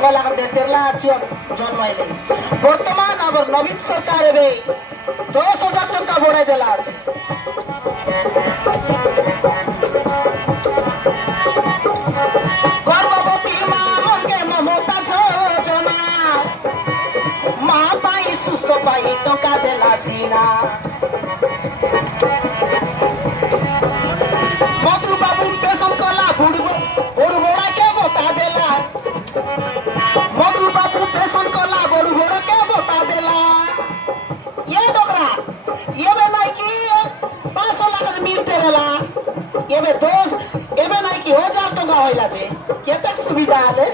ଟଙ୍କା ଲାଖ ଦେଲା ଜନ୍ମାଇଲେ ବର୍ତ୍ତମାନ ଆମର ନବୀନ ସରକାର ଏବେ 10,000 ଟଙ୍କା ବଢାଇ ଦେଲା ଅଛି। ଗର୍ଭବତୀ ମା ମନକେ ମମତା ଯୋଜନା ମା ପାଇଁ ସୁସ୍ଥ ପାଇଁ ଟଙ୍କା ଦେଲା ସିନା ମଧୁବାବୁ ପେନ୍ସନ କଲା ବୁଢ ବଡାକେ ବତା ଦେଲା ମଧୁବାବୁ ପେନ୍ସନ କଲା ବଡ ବଡକେ ବତା ଦେଲା ये डोगरा ये बे नहीं कि 500 लाख मिलते रहला ये बे नहीं कि 1000 टका होइला जे केतक सुविधा आले